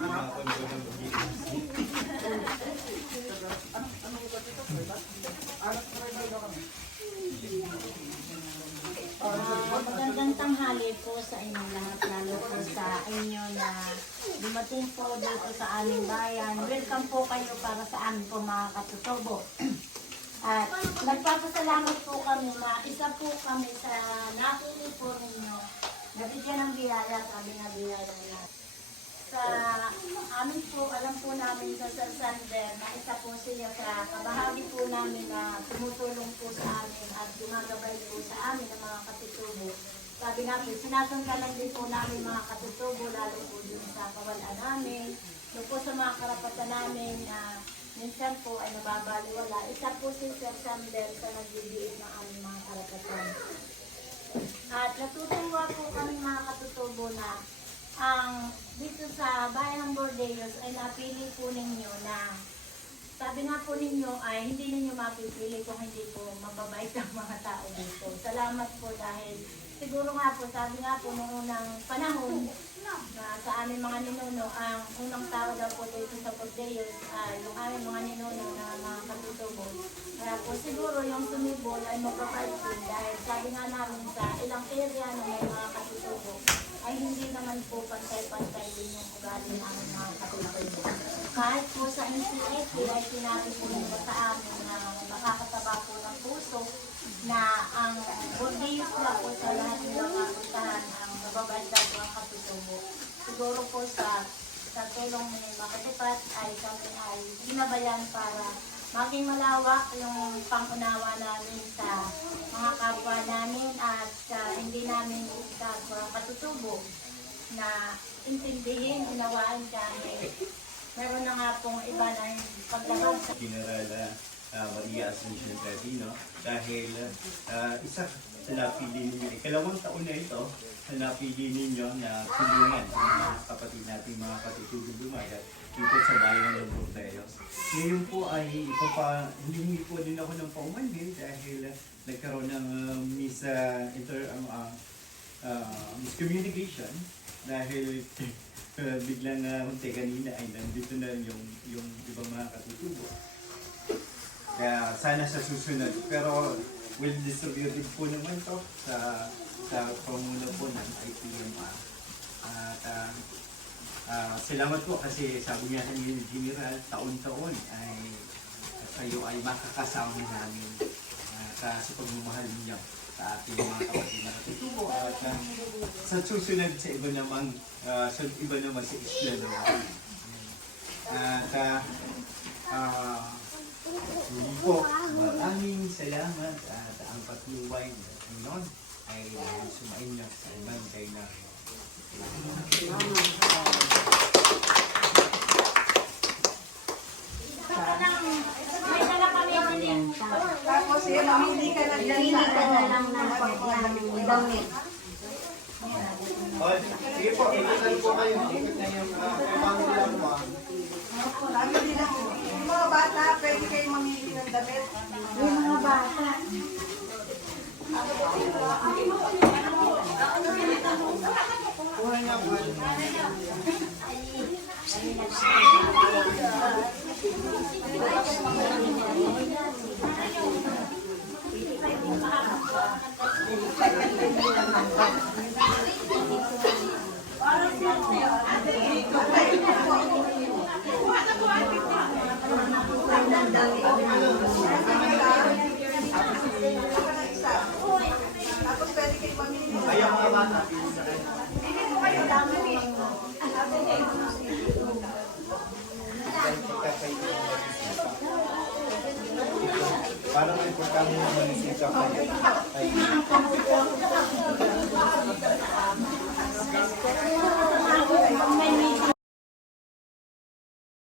Magandang tanghali po sa inyo lahat, lalo po sa inyo na dumating po dito sa aming bayan. Welcome po kayo para sa amin po mga katutubo. At nagpapasalamat po kami na isa po kami sa napili po ninyo. Nabigyan ng biyaya, sabi na biyaya na. Sa amin po, alam po namin sa Sir Sander na isa po siya sa kabahagi po namin na tumutulong po sa amin at gumagabay po sa amin ng mga katutubo. Sabi nga po, sinasangkalan din po namin mga katutubo, lalo po din sa kawalan namin. Doon po sa mga karapatan namin na minsan po ay nababaliwala. Isa po si Sir Sander sa nagbibiit ng aming mga karapatan. At natutuwa po kami mga katutubo na ang dito sa Bayan ng Bordeos ay napili po ninyo na sabi nga po ninyo ay hindi ninyo mapipili kung hindi po mababait ang mga tao dito. Salamat po dahil siguro nga po, sabi nga po noong unang panahon na sa aming mga ninuno, ang unang tao daw po dito sa Bordeos ay yung aming mga ninuno na mga katutubo. Kaya po siguro yung sumibol ay mababait din dahil sabi nga namin sa ilang area na may mga katutubo ay hindi naman po pantay-pantay din yung ugali namin mga katutubo. Kahit po sa NCAP ay sinabi po nila sa amin na makakataba po ng puso na ang Bordeos na po sa lahat nilang kapuntahan ang mababait daw po ang katutubo. Siguro po sa tulong ni Makatipat ay kami ay ginabayan para maging malawak yung pangunawa namin sa mga kapwa namin at hindi namin katutubo na intindihin, unawaan kami. Meron na nga pong iba na paglabas sa General Maria Ascension Trevino dahil isa sa napili ninyo, ikalawang taon na ito sa napili ninyo na tulungan ang mga kapatid natin, mga katutulong lumayat dito sa bayan ng Bordeos. Ngayon po ay hindi po din ako ng paumanhin dahil nagkaroon ng miscommunication dahil biglang unti kanina ay nandito na yung ibang mga katutubo. Kaya sana sa susunod. Pero well distributed po naman to sa pamuno po ng IPMR. At salamat po kasi sabi niya sa inyo ni General, taon-taon ay kayo ay makakasama namin sa pagmamahal niyo sa ating mga kapatid na katutubo. At sa susunod sa iba naman sa isla naman. At hindi po, maraming salamat at ang patnuway na Panginoon ay sumain niyo sa ibang kay na. may dala kami din. Tapos mamili ka na dyan sa lang ng damit. Sige po, ikutan po kayo. Ikot na yung panggulang mo. Lagi din ang yung mga bata, pwede kayo mamili ng damit. Yung mga bata. Kuha nga po. Tapos pwede kayo mamili ng Ayaw mga bata. Parang may pagkamo naman yung sika ko. May